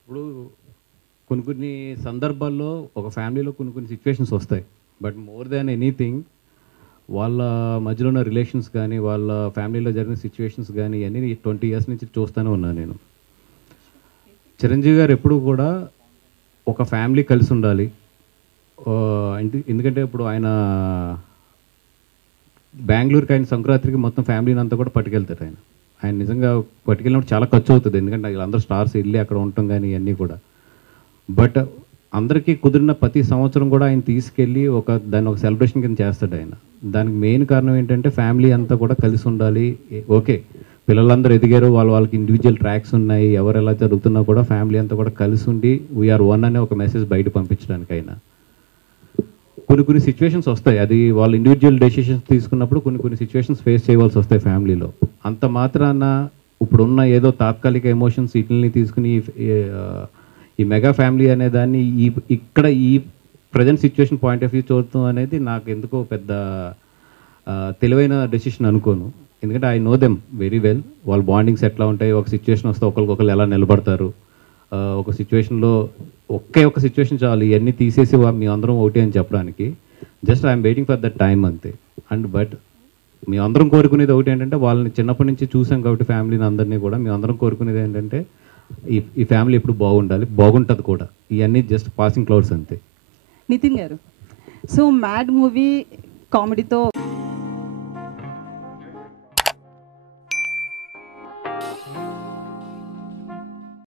ఇప్పుడు కొన్ని కొన్ని సందర్భాల్లో ఒక ఫ్యామిలీలో కొన్ని కొన్ని సిచ్యువేషన్స్ వస్తాయి. బట్ మోర్ దాన్ ఎనీథింగ్ వాళ్ళ మధ్యలో ఉన్న రిలేషన్స్ కానీ, వాళ్ళ ఫ్యామిలీలో జరిగిన సిచ్యువేషన్స్ కానీ ఇవన్నీ 20 ఇయర్స్ నుంచి చూస్తూనే ఉన్నాను నేను. చిరంజీవి గారు ఎప్పుడు కూడా ఒక ఫ్యామిలీ కలిసి ఉండాలి. ఎందుకంటే ఇప్పుడు ఆయన బెంగళూరుకి ఆయన సంక్రాంతికి మొత్తం ఫ్యామిలీని అంతా కూడా పట్టుకెళ్తారు ఆయన. ఆయన నిజంగా పట్టుకెళ్ళినప్పుడు చాలా ఖర్చు అవుతుంది. ఎందుకంటే వీళ్ళందరూ స్టార్స్ వెళ్ళి అక్కడ ఉండటం కానీ ఇవన్నీ కూడా. బట్ అందరికీ కుదిరిన ప్రతి సంవత్సరం కూడా ఆయన తీసుకెళ్ళి దాన్ని ఒక సెలబ్రేషన్ కింద చేస్తాడు ఆయన. దానికి మెయిన్ కారణం ఏంటంటే ఫ్యామిలీ అంతా కూడా కలిసి ఉండాలి. ఓకే, పిల్లలందరూ ఎదిగారు, వాళ్ళకి ఇండివిజువల్ ట్రాక్స్ ఉన్నాయి, ఎవరు ఎలా జరుగుతున్నా కూడా ఫ్యామిలీ అంతా కూడా కలిసి ఉండి వీఆర్ వన్ అనే ఒక మెసేజ్ బయట పంపించడానికి అయినా కొన్ని కొన్ని సిచ్యువేషన్స్ వస్తాయి. అది వాళ్ళు ఇండివిజువల్ డెసిషన్స్ తీసుకున్నప్పుడు కొన్ని కొన్ని సిచ్యువేషన్స్ ఫేస్ చేయవలసి వస్తాయి ఫ్యామిలీలో. అంత మాత్రాన ఇప్పుడున్న ఏదో తాత్కాలిక ఎమోషన్స్ వీటిని తీసుకుని ఈ మెగా ఫ్యామిలీ అనే దాన్ని ఇక్కడ ఈ present situation point of view చూడటం అనేది నాకు ఎందుకో పెద్ద తెలివైన డెసిషన్ అనుకోను. ఎందుకంటే I know them very well. వాళ్ళ బాండింగ్స్ ఎట్లా ఉంటాయి, ఒక సిచ్యువేషన్ వస్తే ఒకరికొకరు ఎలా నిలబడతారు, ఒక సిచ్యువేషన్లో ఒక సిచ్యువేషన్ చాలు ఇవన్నీ తీసేసి మీ అందరం ఒకటి అని చెప్పడానికి. Just I'm waiting for that time అంతే. బట్ మీ అందరం కోరుకునేది ఒకటి ఏంటంటే, వాళ్ళని చిన్నప్పటి నుంచి చూసాం కాబట్టి ఫ్యామిలీని అందరినీ కూడా మీ అందరం కోరుకునేది ఏంటంటే ఈ ఫ్యామిలీ ఎప్పుడు బాగుండాలి, బాగుంటుంది కూడా. ఇవన్నీ జస్ట్ పాసింగ్ క్లౌడ్స్ అంతే. నితిన్ గారు, సో మ్యాడ్ మూవీ కామెడీతో